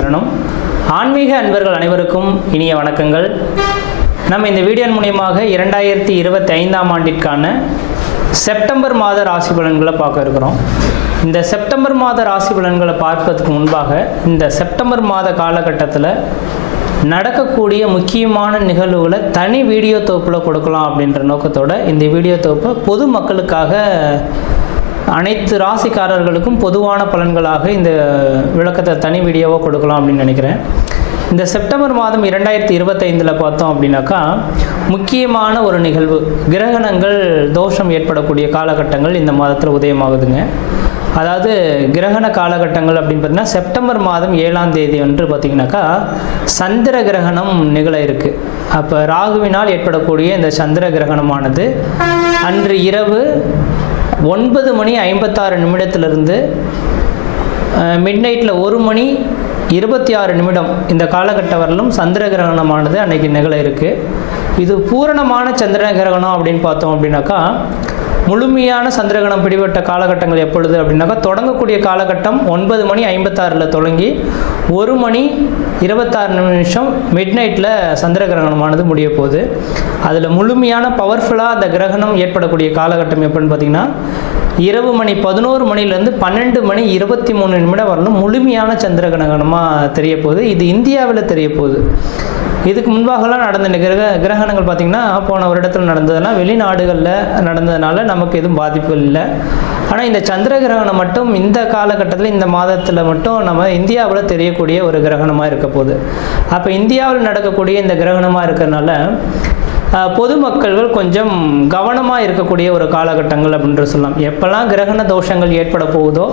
சரணம். ஆன்மீக அன்பர்கள் அனைவருக்கும் இனிய வணக்கங்கள். நம்ம இந்த வீடியோ மூலமாக 2025ஆம் ஆண்டிற்கான செப்டம்பர் மாத ராசி பலன்களை பார்க்க இருக்கிறோம். இந்த செப்டம்பர் மாத ராசி பலன்களை பார்ப்பதற்கு முன்பாக இந்த செப்டம்பர் மாத காலகட்டத்தில் நடக்கக்கூடிய முக்கியமான நிகழ்வுகளை தனி வீடியோ தொகுப்பில் கொடுக்கலாம் அப்படின்ற நோக்கத்தோடு இந்த வீடியோ தொகுப்பை பொது மக்களுக்காக அனைத்து ராசிக்காரர்களுக்கும் பொதுவான பலன்களாக இந்த விளக்கத்தை தனி வீடியோவாக கொடுக்கலாம் அப்படின்னு நினைக்கிறேன். இந்த செப்டம்பர் மாதம் 2025 பார்த்தோம் அப்படின்னாக்கா முக்கியமான ஒரு நிகழ்வு, கிரகணங்கள் தோஷம் ஏற்படக்கூடிய காலகட்டங்கள் இந்த மாதத்தில் உதயமாகுதுங்க. அதாவது கிரகண காலகட்டங்கள் அப்படின்னு பார்த்தீங்கன்னா செப்டம்பர் மாதம் 7ஆம் தேதி அன்று பார்த்திங்கனாக்கா சந்திர கிரகணம் நிகழ இருக்குது. அப்போ ராகுவினால் ஏற்படக்கூடிய இந்த சந்திர கிரகணமானது அன்று இரவு 9 மணி 56 நிமிடத்திலிருந்து மிட் நைட்டில் 1 மணி 26 நிமிடம் இந்த காலகட்ட வரலும் சந்திர கிரகணமானது அன்னைக்கு நிகழ இருக்குது. இது பூரணமான சந்திர கிரகணம் அப்படின்னு பார்த்தோம் அப்படின்னாக்கா முழுமையான சந்திரகிரகணம் பிடிபட்ட காலகட்டங்கள் எப்பொழுது அப்படின்னாக்கா தொடங்கக்கூடிய காலகட்டம் 9 மணி 56 தொடங்கி 1 மணி 26 நிமிஷம் மிட் நைட்டில் சந்திர கிரகணமானது முடிய போகுது. அதில் முழுமையான பவர்ஃபுல்லாக அந்த கிரகணம் ஏற்படக்கூடிய காலகட்டம் எப்படின்னு பார்த்தீங்கன்னா இரவு மணி 11 மணிலேருந்து 12 மணி 23 நிமிடம் வரலும் முழுமையான சந்திர கிரகணமாக தெரிய போகுது. இது இந்தியாவில் தெரிய போகுது. இதுக்கு முன்பாகலாம் நடந்த கிரகணங்கள் பார்த்திங்கன்னா போன வருடத்தில் நடந்ததெல்லாம் வெளிநாடுகளில் நடந்ததுனால நமக்கு எதுவும் பாதிப்புகள் இல்லை. ஆனால் இந்த சந்திர கிரகணம் மட்டும் இந்த காலகட்டத்தில் இந்த மாதத்தில் மட்டும் நம்ம இந்தியாவில் தெரியக்கூடிய ஒரு கிரகணமாக இருக்க போகுது. அப்போ இந்தியாவில் நடக்கக்கூடிய இந்த கிரகணமாக இருக்கிறதுனால பொதுமக்கள்கள் கொஞ்சம் கவனமாக இருக்கக்கூடிய ஒரு காலகட்டங்கள் அப்படின்ற சொல்லலாம். எப்போல்லாம் கிரகண தோஷங்கள் ஏற்பட போகுதோ,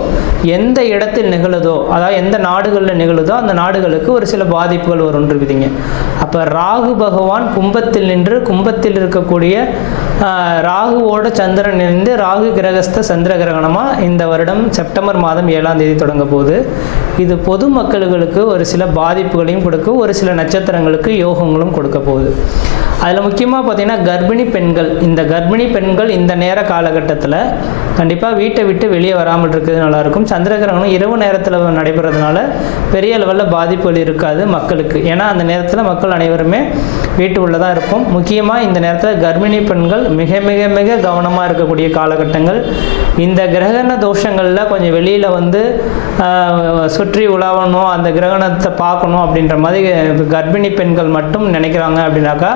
எந்த இடத்தில் நிகழுதோ, அதாவது எந்த நாடுகளில் நிகழுதோ அந்த நாடுகளுக்கு ஒரு சில பாதிப்புகள் வரும்ன்றீங்க. அப்போ ராகு பகவான் கும்பத்தில் நின்று கும்பத்தில் இருக்கக்கூடிய ராகுவோட சந்திரன் இருந்து ராகு கிரகஸ்த சந்திர கிரகணமாக இந்த வருடம் செப்டம்பர் மாதம் 7ஆம் தேதி தொடங்க போகுது. இது பொதுமக்களுக்கு ஒரு சில பாதிப்புகளையும் கொடுக்கும், ஒரு சில நட்சத்திரங்களுக்கு யோகங்களும் கொடுக்க போகுது. அதில் முக்கியமாக பார்த்திங்கன்னா கர்ப்பிணி பெண்கள், இந்த கர்ப்பிணி பெண்கள் இந்த நேர காலகட்டத்தில் கண்டிப்பாக வீட்டை விட்டு வெளியே வராமல் இருக்கிறது நல்லாயிருக்கும். சந்திர கிரகணம் இரவு நேரத்தில் நடைபெறதுனால பெரிய லெவலில் பாதிப்புகள் இருக்காது மக்களுக்கு. ஏன்னா அந்த நேரத்தில் மக்கள் அனைவருமே வீட்டு உள்ளதாக இருக்கும். முக்கியமாக இந்த நேரத்தில் கர்ப்பிணி பெண்கள் மிக மிக மிக கவனமாக இருக்கக்கூடிய காலகட்டங்கள். இந்த கிரகண தோஷங்களில் கொஞ்சம் வெளியில் வந்து சுற்றி உலாவணும், அந்த கிரகணத்தை பார்க்கணும் அப்படின்ற மாதிரி கர்ப்பிணி பெண்கள் மட்டும் நினைக்கிறாங்க அப்படின்னாக்கா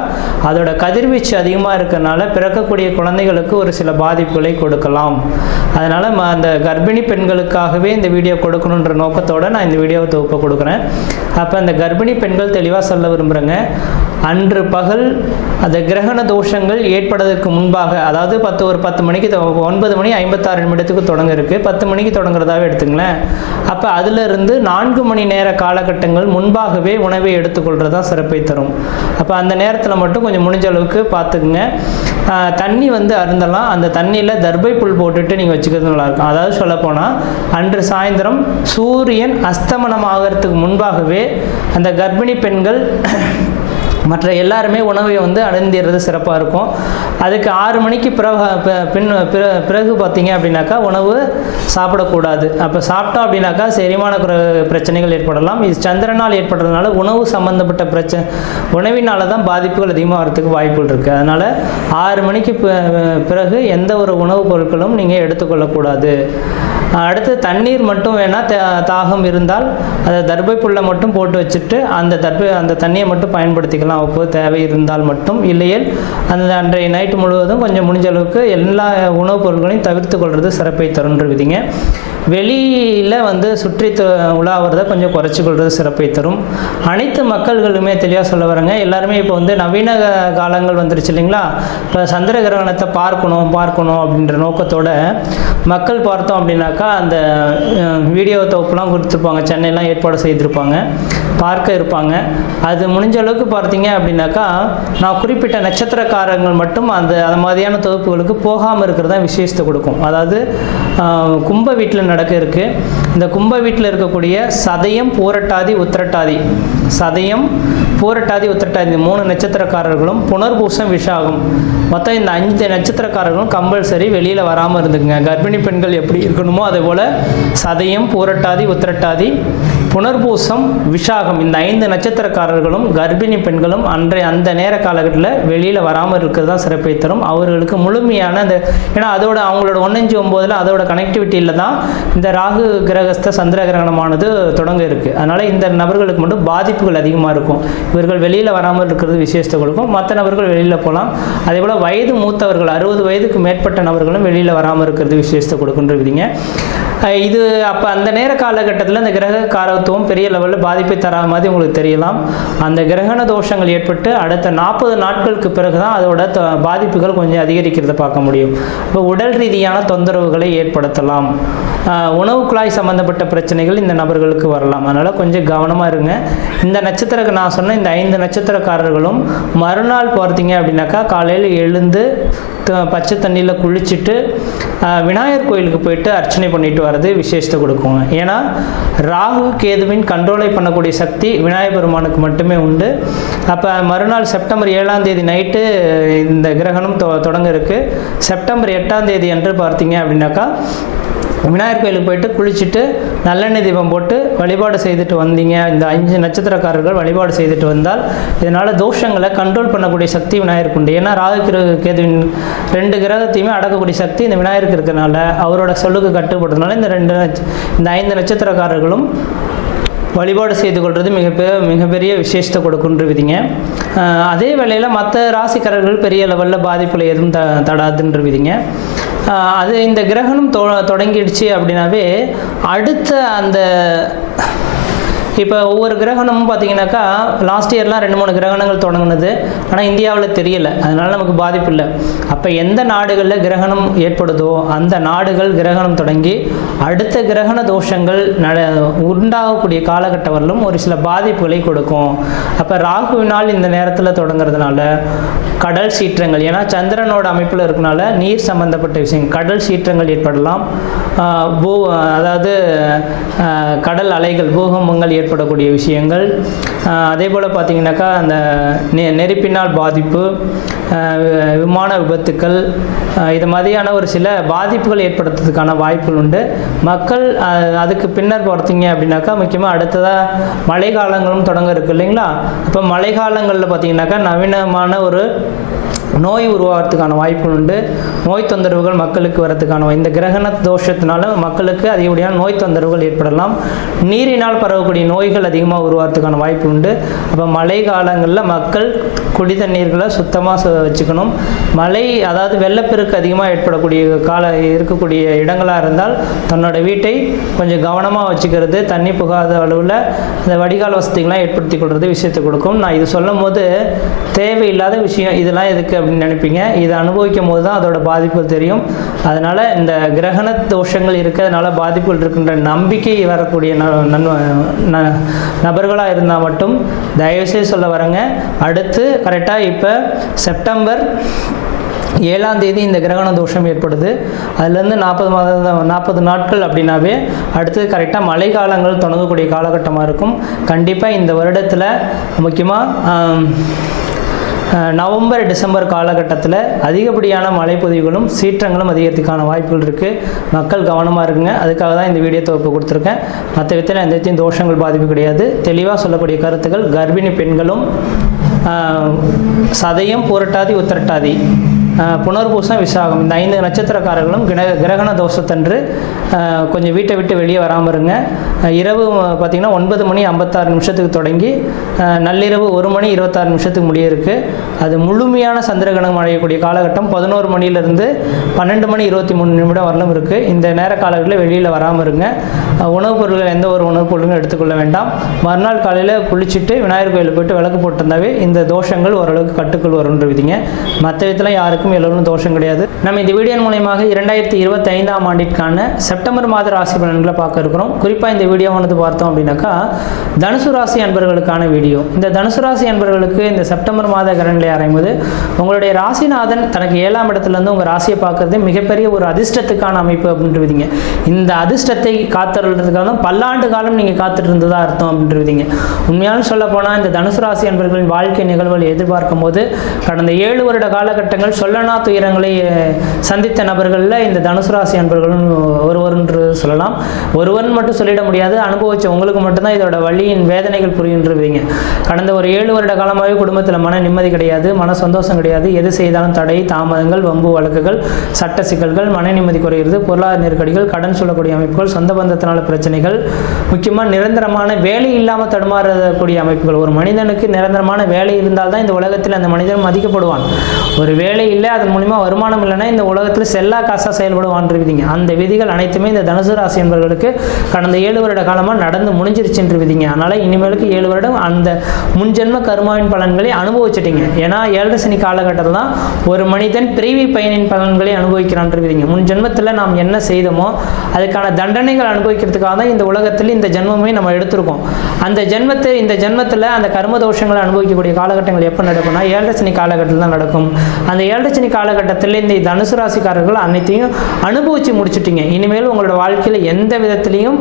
அதோட கதிர்வீச்சு அதிகமாக இருக்கிறதுனால பிறக்கக்கூடிய குழந்தைகளுக்கு ஒரு சில பாதிப்புகளை கொடுக்கலாம். அதனால் அந்த கர்ப்பிணி பெண்களுக்காகவே இந்த வீடியோ கொடுக்கணுன்ற நோக்கத்தோடு நான் இந்த வீடியோவை தொகுப்பை கொடுக்குறேன். அப்போ அந்த கர்ப்பிணி பெண்கள் தெளிவாக சொல்ல விரும்புகிறேங்க, அன்று பகல் அந்த கிரகண தோஷங்கள் ஏற்படுவதற்கு முன்பாக, அதாவது 10 மணிக்கு 9 மணி 56 நிமிடத்துக்கு தொடங்க இருக்குது, 10 மணிக்கு தொடங்குறதாவே எடுத்துங்களேன். அப்போ அதிலிருந்து 4 மணி நேர காலகட்டங்கள் முன்பாகவே உணவை எடுத்துக்கொள்கிறதா சிறப்பை தரும். அப்போ அந்த நேரத்தில் மட்டும் கொஞ்சம் முடிஞ்ச அளவுக்கு பார்த்துக்குங்க. தண்ணி வந்து அருந்தலாம், அந்த தண்ணியில் தர்பை புல் போட்டுட்டு நீங்கள் வச்சுக்கிறது நல்லாயிருக்கும். அதாவது சொல்லப்போனால் அன்று சாயந்தரம் சூரியன் அஸ்தமனம் ஆகிறதுக்கு முன்பாகவே அந்த கர்ப்பிணி பெண்கள் மற்ற எல்லாருமே உணவை வந்து அருந்திடுறது சிறப்பாக இருக்கும். அதுக்கு 6 மணிக்கு பிறகு பார்த்தீங்க அப்படின்னாக்கா உணவு சாப்பிடக்கூடாது. அப்போ சாப்பிட்டோம் அப்படின்னாக்கா செரிமான பிரச்சனைகள் ஏற்படலாம். இது சந்திரனால் ஏற்படுறதுனால உணவு சம்மந்தப்பட்ட உணவினால தான் பாதிப்புகள் அதிகமாக வரதுக்கு வாய்ப்புகள் இருக்குது. அதனால் 6 மணிக்கு பிறகு எந்த ஒரு உணவுப் பொருட்களும் நீங்கள் எடுத்துக்கொள்ளக்கூடாது. அடுத்து தண்ணீர் மட்டும் வேணால் தாகம் இருந்தால் அதை தர்பை புல்லை மட்டும் போட்டு வச்சுட்டு அந்த தண்ணியை மட்டும் பயன்படுத்திக்கலாம் அப்போது தேவை இருந்தால் மட்டும். இல்லையேல் அன்றைய நைட்டு முழுவதும் கொஞ்சம் முடிஞ்ச அளவுக்கு எல்லா உணவுப் பொருட்களையும் தவிர்த்து கொள்வது சிறப்பை தருன்றவிதிங்க. வெளியில் வந்து சுற்றி உலாவறதை கொஞ்சம் குறைச்சி கொள்வது சிறப்பை தரும். அனைத்து மக்கள்களுமே தெளிவாக சொல்ல வரங்க, எல்லாருமே இப்போ வந்து நவீன காலங்கள் வந்துருச்சு இல்லைங்களா. இப்போ சந்திர கிரகணத்தை பார்க்கணும் அப்படின்ற நோக்கத்தோட மக்கள் பார்த்தோம் அப்படின்னாக்கா அந்த வீடியோ தொகுப்புலாம் கொடுத்துருப்பாங்க, சென்னையெல்லாம் ஏற்பாடு செய்திருப்பாங்க, பார்க்க இருப்பாங்க. அது முடிஞ்ச அளவுக்கு பார்த்தீங்க அப்படின்னாக்கா நான் குறிப்பிட்ட நட்சத்திரக்காரங்கள் மட்டும் அந்த மாதிரியான தொகுப்புகளுக்கு போகாமல் இருக்கிறது தான் விசேஷத்தை கொடுக்கும். அதாவது கும்ப வீட்டில் நடக்க இருக்குது. இந்த கும்ப வீட்டில் இருக்கக்கூடிய சதயம், பூரட்டாதி, உத்திரட்டாதி, சதயம், பூரட்டாதி, உத்திரட்டாதி இந்த 3 நட்சத்திரக்காரர்களும் புனர்பூசம், விஷாகம் மொத்தம் இந்த 5 நட்சத்திரக்காரர்களும் கம்பல்சரி வெளியில் வராமல் இருந்துக்குங்க. கர்ப்பிணி பெண்கள் எப்படி இருக்கணுமோ அதே போல் சதயம், பூரட்டாதி, உத்திரட்டாதி, புனர்பூசம், விஷாகம் இந்த 5 நட்சத்திரக்காரர்களும் கர்ப்பிணி பெண்களும் அந்த நேர காலகட்டத்தில் வெளியில் வராமல் இருக்கிறது தான் சிறப்பை தரும். அவர்களுக்கு முழுமையான அந்த ஏன்னா அதோட அவங்களோட 1-5-9 அதோட கனெக்டிவிட்டியில் தான் இந்த ராகு கிரகஸ்த சந்திர கிரகணமானது தொடங்க இருக்குது. அதனால் இந்த நபர்களுக்கு மட்டும் பாதிப்புகள் அதிகமாக இருக்கும். இவர்கள் வெளியில் வராமல் இருக்கிறது விசேஷத்தை கொடுக்கும். மற்ற நபர்கள் வெளியில் போகலாம். அதே போல் வயது மூத்தவர்கள் 60 வயதுக்கு மேற்பட்ட நபர்களும் வெளியில் வராமல் இருக்கிறது விசேஷத்தை கொடுக்குன்ற விதிங்க. இது அப்போ அந்த நேர காலகட்டத்தில் இந்த கிரக காரத்துவம் பெரிய லெவலில் பாதிப்பை தராத மாதிரி உங்களுக்கு தெரியலாம். அந்த கிரகண தோஷங்கள் ஏற்பட்டு அடுத்த 40 நாட்களுக்கு பிறகு தான் அதோட பாதிப்புகள் கொஞ்சம் அதிகரிக்கிறத பார்க்க முடியும். இப்போ உடல் ரீதியான தொந்தரவுகளை ஏற்படுத்தலாம். உணவு குழாய் சம்பந்தப்பட்ட பிரச்சனைகள் இந்த நபர்களுக்கு வரலாம். அதனால் கொஞ்சம் கவனமாக இருங்க. இந்த நட்சத்திரக்கு நான் சொன்ன இந்த 5 நட்சத்திரக்காரர்களும் மறுநாள் பார்த்தீங்க அப்படின்னாக்கா காலையில் எழுந்து பச்சை தண்ணியில் குளிச்சுட்டு விநாயகர் கோயிலுக்கு போயிட்டு அர்ச்சனை பண்ணிட்டு வர்றது விசேஷத்தை கொடுக்குங்க. ஏன்னா ராகு கேதுவின் கண்ட்ரோலை பண்ணக்கூடிய சக்தி விநாயகர் பெருமானுக்கு மட்டுமே உண்டு. அப்போ மறுநாள் செப்டம்பர் 7ஆம் தேதி நைட்டு இந்த கிரகணம் தொடங்க இருக்குது. செப்டம்பர் 8ஆம் தேதி அன்று பார்த்தீங்க அப்படின்னாக்கா விநாயகர் கோயிலுக்கு போயிட்டு குளிச்சுட்டு நல்லெண்ணெய் தீபம் போட்டு வழிபாடு செய்துட்டு வந்தீங்க. இந்த 5 நட்சத்திரக்காரர்கள் வழிபாடு செய்துட்டு வந்தால் இதனால் தோஷங்களை கண்ட்ரோல் பண்ணக்கூடிய சக்தி விநாயகருக்கு உண்டு. ஏன்னா ராகு கேதுவின் 2 கிரகத்தையுமே அடக்கக்கூடிய சக்தி இந்த விநாயகருக்கு இருக்கிறதுனால அவரோட சொல்லுக்கு கட்டுப்படுறதுனால இந்த 5 நட்சத்திரக்காரர்களும் வழிபாடு செய்து கொள்வது மிகப்பெரிய விசேஷத்தை கொடுக்குன்ற விதிங்க. அதே வேளையில் மற்ற ராசிக்காரர்கள் பெரிய லெவலில் பாதிப்புல எதுவும் தடாதுன்ற விதிங்க. அது இந்த கிரகணம் தொடங்கிடுச்சு அப்படின்னாவே அடுத்த அந்த இப்போ ஒவ்வொரு கிரகணமும் பார்த்தீங்கன்னாக்கா லாஸ்ட் இயர்லாம் 2-3 கிரகணங்கள் தொடங்கினது. ஆனால் இந்தியாவில் தெரியலை, அதனால் நமக்கு பாதிப்பு இல்லை. அப்போ எந்த நாடுகளில் கிரகணம் ஏற்படுதோ அந்த நாடுகள் கிரகணம் தொடங்கி அடுத்த கிரகண தோஷங்கள் உண்டாகக்கூடிய காலகட்டம் வரலும் ஒரு சில பாதிப்புகளை கொடுக்கும். அப்போ ராகுவினால் இந்த நேரத்தில் தொடங்குறதுனால கடல் சீற்றங்கள், ஏன்னா சந்திரனோட அமைப்பில் இருக்கனால நீர் சம்பந்தப்பட்ட விஷயங்கள், கடல் சீற்றங்கள் ஏற்படலாம். அதாவது கடல் அலைகள், பூகம்பங்கள் ஏற்படக்கூடிய விஷயங்கள். அதே போல் பார்த்தீங்கன்னாக்கா அந்த நெருப்பினால் பாதிப்பு, விமான விபத்துக்கள், இது மாதிரியான ஒரு சில பாதிப்புகள் ஏற்படுத்துறதுக்கான வாய்ப்புகள் உண்டு. மக்கள் அதுக்கு பின்னர் பார்த்தீங்க அப்படின்னாக்கா முக்கியமாக அடுத்ததாக மழை காலங்களும் தொடங்க இருக்குது இல்லைங்களா. இப்போ மழை காலங்களில் பார்த்தீங்கன்னாக்கா நவீனமான ஒரு நோய் உருவாகிறதுக்கான வாய்ப்புகள் உண்டு. நோய் தொந்தரவுகள் மக்களுக்கு வரதுக்கான இந்த கிரகண தோஷத்தினால மக்களுக்கு அதிகப்படியான நோய் தொந்தரவுகள் ஏற்படலாம். நீரினால் பரவக்கூடிய நோய்கள் அதிகமாக உருவாகிறதுக்கான வாய்ப்பு உண்டு. அப்போ மழை காலங்களில் மக்கள் குடி தண்ணீர்களை சுத்தமாக வச்சுக்கணும். மழை அதாவது வெள்ளப்பெருக்கு அதிகமாக ஏற்படக்கூடிய இருக்கக்கூடிய இடங்களாக இருந்தால் தன்னோட வீட்டை கொஞ்சம் கவனமாக வச்சுக்கிறது, தண்ணி புகாத அளவில் இந்த வடிகால் வசதிகள்லாம் ஏற்படுத்தி கொள்வது விஷயத்தை கொடுக்கும். நான் இது சொல்லும் போது தேவையில்லாத விஷயம் இதெல்லாம் எதுக்கு அப்படின்னு நினைப்பீங்க. இதை அனுபவிக்கும் போது தான் அதோட பாதிப்புகள் தெரியும். அதனால் இந்த கிரகண தோஷங்கள் இருக்கிறதுனால பாதிப்புகள் இருக்கின்ற நம்பிக்கை வரக்கூடிய நபர்களாக இருந்தால் மட்டும் தயவுசெய்து சொல்ல வரங்க. அடுத்து கரெக்டாக இப்போ செப்டம்பர் 7ஆம் தேதி இந்த கிரகண தோஷம் ஏற்படுது. அதுலேருந்து 40 நாட்கள் அப்படின்னாவே அடுத்து கரெக்டாக மழை காலங்கள் தொடங்கக்கூடிய காலகட்டமாக இருக்கும். கண்டிப்பாக இந்த வருடத்தில் முக்கியமாக நவம்பர் டிசம்பர் காலகட்டத்தில் அதிகப்படியான மழைப்பொழிவுகளும் சீற்றங்களும் அதிகரிக்கிறதுக்கான வாய்ப்புகள் இருக்குது. மக்கள் கவனமாக இருக்குங்க. அதுக்காக தான் இந்த வீடியோ தொகுப்பு கொடுத்துருக்கேன். மற்ற விதத்தில் எந்த விதத்தையும் தோஷங்கள் பாதிப்பு கிடையாது. தெளிவாக சொல்லக்கூடிய கருத்துக்கள் கர்ப்பிணி பெண்களும் சதயம், பூரட்டாதி, உத்திரட்டாதி, புனர்பூசம், விசாகம் இந்த 5 நட்சத்திரக்காரர்களும் கிரகண தோஷத்தன்று கொஞ்சம் வீட்டை விட்டு வெளியே வராமல் இருங்க. இரவு பார்த்திங்கன்னா 9 மணி 56 நிமிஷத்துக்கு தொடங்கி நள்ளிரவு 1 மணி 26 நிமிஷத்துக்கு முடிய இருக்குது. அது முழுமையான சந்திரகிரகணம் அடையக்கூடிய காலகட்டம் 11 மணிலேருந்து 12 மணி 23 நிமிடம் வரலும் இருக்குது. இந்த நேர காலங்களில் வெளியில் வராமல் இருங்க. உணவுப் பொருட்கள் எந்த ஒரு உணவுப் பொருட்களும் எடுத்துக்கொள்ள வேண்டாம். மறுநாள் காலையில் குளிச்சுட்டு விநாயகர் கோயிலுக்கு போய்ட்டு விளக்கு போட்டிருந்தாவே இந்த தோஷங்கள் ஓரளவுக்கு கட்டுக்குள் வரும்ன்ற விதிங்க. மற்ற விதத்தில் யாருக்கு யாருக்கும் எல்லோரும் தோஷம் கிடையாது. நம்ம இந்த வீடியோ மூலமாக 2025ஆம் ஆண்டிற்கான செப்டம்பர் மாத ராசி பலன்களை பார்க்க இருக்கிறோம். குறிப்பாக இந்த வீடியோவானது பார்த்தோம் அப்படின்னாக்கா தனுசு ராசி அன்பர்களுக்கான வீடியோ. இந்த தனுசு ராசி அன்பர்களுக்கு இந்த செப்டம்பர் மாத கிரகங்களை ஆரம்பிது உங்களுடைய ராசிநாதன் தனக்கு 7ஆம் இடத்துலேருந்து உங்கள் ராசியை பார்க்கறது மிகப்பெரிய ஒரு அதிர்ஷ்டத்துக்கான அமைப்பு அப்படின்றீங்க. இந்த அதிர்ஷ்டத்தை காத்துறதுக்காக தான் பல்லாண்டு காலம் நீங்கள் காத்துட்டு இருந்ததா அர்த்தம் அப்படின்றீங்க. உண்மையான சொல்ல போனால் இந்த தனுசு ராசி அன்பர்களின் வாழ்க்கை நிகழ்வுகளை எதிர்பார்க்கும் போது கடந்த 7 வருட காலகட்டங்கள் சொல்லனா துயரங்களை சந்தித்த நபர்களில் இந்த தனுசு ராசி அன்பர்களும் ஒருவர் என்று சொல்லலாம். ஒருவன் மட்டும் சொல்லிட முடியாது, அனுபவிச்ச உங்களுக்கு மட்டும்தான் இதோட வழியின் வேதனைகள் புரிகின்றீங்க. கடந்த ஒரு 7 வருட காலமாகவே குடும்பத்தில் மன நிம்மதி கிடையாது, மன சந்தோஷம் கிடையாது. எது செய்தாலும் தடை, தாமதங்கள், வம்பு வழக்குகள், சட்ட சிக்கல்கள், மன நிம்மதி குறைகிறது, பொருளாதார நெருக்கடிகள், கடன் சொல்லக்கூடிய அமைப்புகள், சொந்த பந்தத்தினால பிரச்சனைகள், முக்கியமாக நிரந்தரமான வேலை இல்லாமல் தடுமாறக்கூடிய அமைப்புகள். ஒரு மனிதனுக்கு நிரந்தரமான வேலை இருந்தால் தான் இந்த உலகத்தில் அந்த மனிதன் மதிக்கப்படுவான். ஒரு வேலை இல்லை, அதன் மூலிமா வருமானம் இல்லைன்னா இந்த உலகத்தில் செல்லா காசாக செயல்படுவான்ற விதிங்க. அந்த விதிகள் அனைத்துமே இந்த தனுசு ராசி என்பவர்களுக்கு கடந்த 7 வருட காலமாக நடந்து முடிஞ்சிருச்சுன்ற விதிங்க. அதனால் இனிமேலுக்கு 7 வருடம் அந்த முன்ஜென்ம கர்மாவின் பலன்களை அனுபவிச்சிட்டிங்க. ஏன்னா 7 சனி காலகட்டத்தில் தான் ஒரு மனிதன் பிறவி பயனின் பலன்களை அனுபவிக்கிறான்ற விதிங்க. முன் ஜென்மத்தில் நாம் என்ன செய்தோமோ அதுக்கான தண்டனைகள் அனுபவிக்கிறதுக்காக தான் இந்த உலகத்தில் இந்த ஜென்மமே நம்ம எடுத்திருக்கோம். அந்த இந்த ஜென்மத்தில் அந்த கர்ம தோஷங்களை அனுபவிக்கக்கூடிய காலகட்டங்கள் எப்போ நடக்கும்னா 7 சனி காலகட்டத்தில் தான் நடக்கும். அந்த 7 சனி காலகட்டத்தில் இந்த தனுசு ராசிக்காரர்கள் அனைத்தையும் அனுபவிச்சு முடிச்சுட்டீங்க. இனிமேல் உங்களோட வாழ்க்கையில் எந்த விதத்திலையும்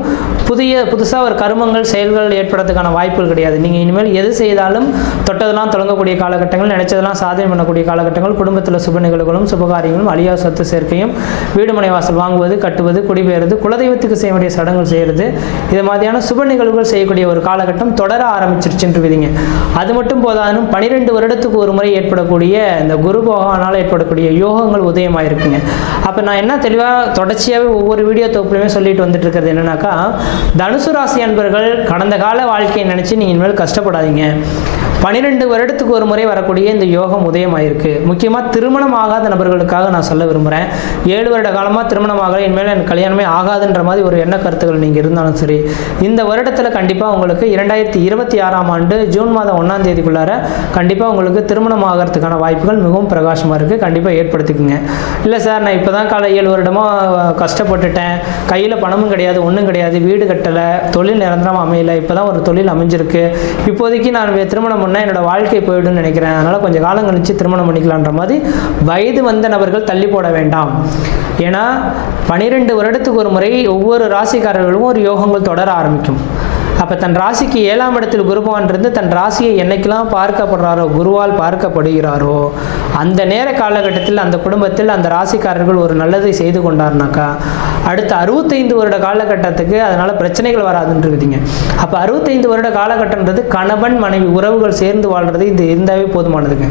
புதுசாக ஒரு கர்மங்கள் செயல்கள் ஏற்படுறதுக்கான வாய்ப்புகள் கிடையாது. நீங்கள் இனிமேல் எது செய்தாலும் தொட்டதெல்லாம் தொடங்கக்கூடிய காலகட்டங்கள், நினைச்சதெல்லாம் சாதனை பண்ணக்கூடிய காலகட்டங்கள், குடும்பத்தில் சுப நிகழ்வுகளும் சுபகாரியங்களும், அழியா சொத்து சேர்க்கையும், வீடு மனை வாசல் வாங்குவது, கட்டுவது, குடிபெயர்ந்து, குலதெய்வத்துக்கு செய்ய வேண்டிய சடங்குகள் செய்கிறது, இது மாதிரியான சுப நிகழ்வுகள் செய்யக்கூடிய ஒரு காலகட்டம் தொடர ஆரம்பிச்சிருச்சுன்னு விதிங்க. அது மட்டும் போதாலும் 12 வருடத்துக்கு ஒரு முறை ஏற்படக்கூடிய இந்த குரு போகனால் ஏற்படக்கூடிய யோகங்கள் உதயமாயிருக்குங்க. அப்போ நான் என்ன தெளிவாக தொடர்ச்சியாகவே ஒவ்வொரு வீடியோ தொகுப்புலையுமே சொல்லிட்டு வந்துட்டு இருக்கிறது என்னன்னாக்கா, தனுசு ராசி அன்பர்கள் கடந்த கால வாழ்க்கையை நினச்சி நீங்கள் இனிமேல் கஷ்டப்படாதீங்க. 12 வருடத்துக்கு ஒரு முறை வரக்கூடிய இந்த யோகம் உதயமாயிருக்கு. முக்கியமாக திருமணம் ஆகாத நபர்களுக்காக நான் சொல்ல விரும்புகிறேன். 7 வருட காலமாக திருமணம் ஆகலை, இனிமேல் எனக்கு கல்யாணமே ஆகாதுன்ற மாதிரி ஒரு எண்ண கருத்துக்கள் நீங்கள் இருந்தாலும் சரி, இந்த வருடத்தில் கண்டிப்பாக உங்களுக்கு 2026ஆம் ஆண்டு ஜூன் மாதம் 1ஆம் தேதிக்குள்ளார கண்டிப்பாக உங்களுக்கு திருமணம் ஆகிறதுக்கான வாய்ப்புகள் மிகவும் பிரகாசமாக இருக்குது. கண்டிப்பாக ஏற்படுத்திக்குங்க. இல்லை சார், நான் இப்போ தான் 7 வருடமாக கஷ்டப்பட்டுட்டேன், கையில் பணமும் கிடையாது, ஒன்றும் கிடையாது, வீடு கட்டலை, தொழில் நிரந்தரமாக அமையலை, இப்போ தான் ஒரு தொழில் அமைஞ்சிருக்கு, இப்போதைக்கு நான் திருமணம் என்னோட வாழ்க்கை போயிடும்னு நினைக்கிறேன், அதனால் கொஞ்சம் காலம் கழிச்சு திருமணம் பண்ணிக்கலான்ற மாதிரி வயது வந்த நபர்கள் தள்ளி போட வேண்டாம். ஏன்னா 12 வருடத்துக்கு ஒரு முறை ஒவ்வொரு ராசிக்காரர்களும் ஒரு யோகங்கள் தொடர ஆரம்பிக்கும். அப்போ தன் ராசிக்கு 7ஆம் இடத்தில் குருபவான் இருந்து தன் ராசியை என்னைக்கெல்லாம் பார்க்கப்படுறாரோ, குருவால் பார்க்கப்படுகிறாரோ, அந்த நேர காலகட்டத்தில் அந்த குடும்பத்தில் அந்த ராசிக்காரர்கள் ஒரு நல்லதை செய்து கொண்டார்னாக்கா அடுத்த 65 வருட காலகட்டத்துக்கு அதனால் பிரச்சனைகள் வராதுன்றதுங்க. அப்போ 65 வருட காலகட்டன்றது கணவன் மனைவி உறவுகள் சேர்ந்து வாழ்கிறது இது இருந்தாவே போதுமானதுங்க.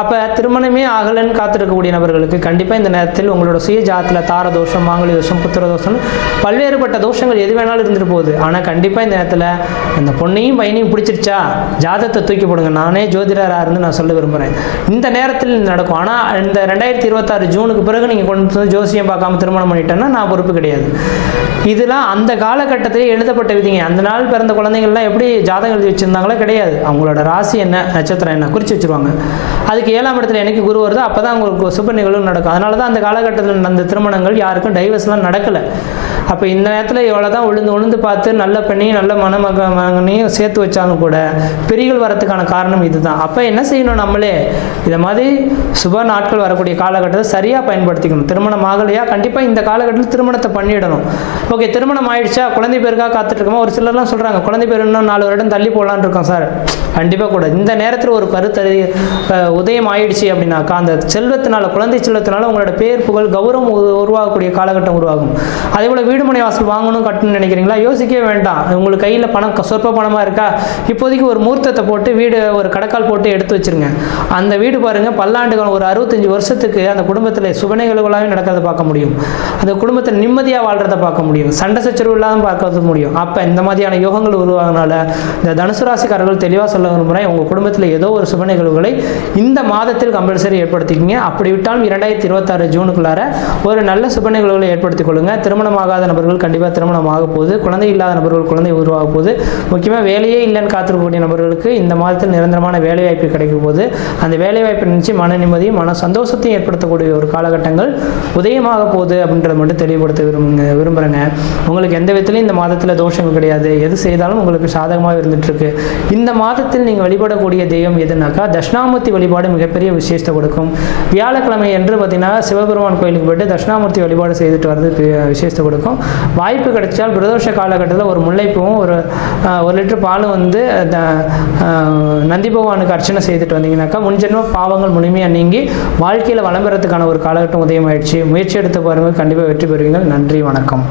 அப்போ திருமணமே ஆகலன்னு காத்திருக்கக்கூடிய நபர்களுக்கு கண்டிப்பாக இந்த நேரத்தில் உங்களோட சுய ஜாதத்தில் தார தோஷம், மாங்கலி தோஷம், புத்திர தோஷம், பல்வேறுபட்ட தோஷங்கள் எது வேணாலும் இருந்துட்டு போகுது. ஆனால் கண்டிப்பாக இந்த நேரத்தில் அந்த பொண்ணையும் பையனையும் பிடிச்சிருச்சா ஜாதகத்தை தூக்கி போடுங்க. நானே ஜோதிடராக இருந்து நான் சொல்ல விரும்புகிறேன். இந்த நேரத்தில் நடக்கும். ஆனால் இந்த 2026 ஜூனுக்கு பிறகு நீங்கள் கொண்டு வந்து ஜோசியம் பார்க்காம திருமணம் பண்ணிட்டேன்னா நான் பொறுப்பு கிடையாது. இதெல்லாம் அந்த காலகட்டத்திலே எழுதப்பட்ட விதிங்க. அந்த நாள் பிறந்த குழந்தைங்கள்லாம் எப்படி ஜாதகம் எழுதி வச்சுருந்தாங்களோ கிடையாது. அவங்களோட ராசி என்ன, நட்சத்திரம் என்ன குறித்து வச்சுருவாங்க. அதுக்கு 7ஆம் இடத்துல எனக்கு குரு வருதோ அப்போ தான் அவங்களுக்கு சுப நிகழ்வு நடக்கும். அதனால தான் அந்த காலகட்டத்தில் அந்த திருமணங்கள் யாருக்கும் டைவர்ஸ்லாம் நடக்கலை. அப்போ இந்த நேரத்தில் எவ்வளோ தான் உழுந்து பார்த்து நல்ல பெண்ணையும் நல்ல மகனையும் சேர்த்து வச்சாலும் கூட பிரிகள் வரத்துக்கான காரணம் இதுதான். அப்போ என்ன செய்யணும், நம்மளே இதை மாதிரி சுப நாட்கள் வரக்கூடிய காலகட்டத்தை சரியாக பயன்படுத்திக்கணும். திருமணம் ஆகலையா கண்டிப்பாக இந்த காலகட்டத்தில் திருமணத்தை பண்ணிடணும். ஓகே, திருமணம் ஆயிடுச்சா, குழந்தை பேருக்காக காத்துட்ருக்கோமா, ஒரு சிலர்லாம் சொல்கிறாங்க குழந்தை பேர் இன்னும் 4 வருடம் தள்ளி போகலான்னு இருக்கோம் சார். கண்டிப்பாக கூட இந்த நேரத்தில் ஒரு கருத்தறி உதயம் ஆயிடுச்சு அப்படின்னாக்கா அந்த செல்வத்தினால, குழந்தை செல்வத்தினால உங்களோட பேர் புகழ் கௌரவம் உருவாகக்கூடிய காலகட்டம் உருவாகும். அதே போல் வீடு மனை வாசல் வாங்கணும் கட்டணும்னு நினைக்கிறீங்களா, யோசிக்கவே வேண்டாம். உங்களுக்கு கையில் பணம் சொற்ப பணமாக இருக்கா, இப்போதைக்கு ஒரு மூர்த்தத்தை போட்டு வீடு ஒரு கடக்கால் போட்டு எடுத்து வச்சிருங்க. அந்த வீடு பாருங்கள் பல்லாண்டுகள் ஒரு 65 வருஷத்துக்கு அந்த குடும்பத்தில் சுபநிகழ்வுகளாகவே நடக்கிறத பார்க்க முடியும். அந்த குடும்பத்தில் நிம்மதியாக வாழ்கிறத பார்க்க முடியும், சண்டை சச்சரவு இல்லாமல் பார்க்கறது முடியும். அப்போ இந்த மாதிரியான யோகங்கள் உருவாகனால இந்த தனுசு ராசிக்காரர்கள் தெளிவாக சொல்ல விரும்புகிறேன், உங்கள் குடும்பத்தில் ஏதோ ஒரு சுப நிகழ்வுகளை இந்த மாதத்தில் கம்பல்சரி ஏற்படுத்திக்கிங்க. அப்படி விட்டாலும் 2026 ஜூனுக்குள்ளார ஒரு நல்ல சுப நிகழ்வுகளை ஏற்படுத்திக் கொள்ளுங்க. திருமணமாகாத நபர்கள் கண்டிப்பாக திருமணம் ஆக போகுது. குழந்தை இல்லாத நபர்கள் குழந்தை உருவாக போகுது. முக்கியமாக வேலையே இல்லைன்னு காத்திருக்கக்கூடிய நபர்களுக்கு இந்த மாதத்தில் நிரந்தரமான வேலை வாய்ப்பு கிடைக்கும் போது அந்த வேலை வாய்ப்பை நினைச்சு மன நிம்மதியும் மன சந்தோஷத்தையும் ஏற்படுத்தக்கூடிய ஒரு காலகட்டங்கள் உதயமாக போகுது அப்படின்றத மட்டும் தெளிவுபடுத்த விரும்புகிறேங்க. உங்களுக்கு எந்த விதத்திலையும் இந்த மாதத்தில் தோஷங்கள் கிடையாது. எது செய்தாலும் உங்களுக்கு சாதகமாக இருந்துட்டு இருக்கு. இந்த மாதத்தில் நீங்கள் வழிபடக்கூடிய தெய்வம் எதுனாக்கா தட்சிணாமூர்த்தி வழிபாடு மிகப்பெரிய விசேஷத்தை கொடுக்கும். வியாழக்கிழமை என்று பார்த்தீங்கன்னா சிவபெருமான் கோயிலுக்கு போய்ட்டு தட்சிணாமூர்த்தி வழிபாடு செய்துட்டு வர்றது விசேஷத்தை கொடுக்கும். வாய்ப்பு கிடைச்சால் பிரதோஷ காலகட்டத்தில் ஒரு முல்லைப்பூவும் ஒரு லிட்டர் பாலும் வந்து நந்தி பகவானுக்கு அர்ச்சனை செய்துட்டு வந்தீங்கன்னாக்கா முன்ஜென்ம பாவங்கள் முழுமையாக நீங்கி வாழ்க்கையில் வளம் பெறத்துக்கான ஒரு காலகட்டம் உதயமாயிடுச்சு. முயற்சி எடுத்து பாருங்கள், கண்டிப்பாக வெற்றி பெறுவீங்கள். நன்றி, வணக்கம்.